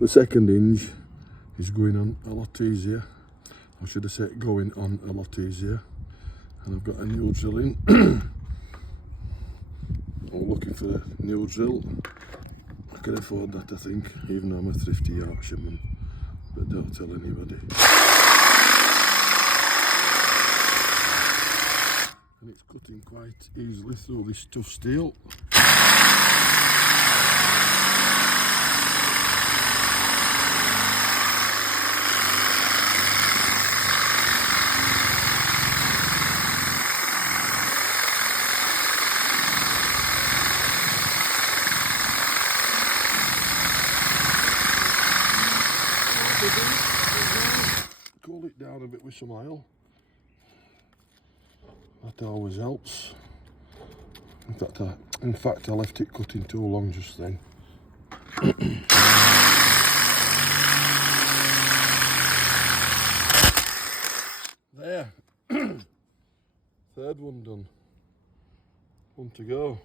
The second hinge is going on a lot easier. I should have said going on a lot easier. And I've got a new drill in. I'm looking for a new drill. I can afford that, I think, even though I'm a thrifty Yorkshireman, but don't tell anybody. And it's cutting quite easily through this tough steel. Cool it down a bit with some oil. That always helps. In fact, I left it cutting too long just then. There. Third one done. One to go.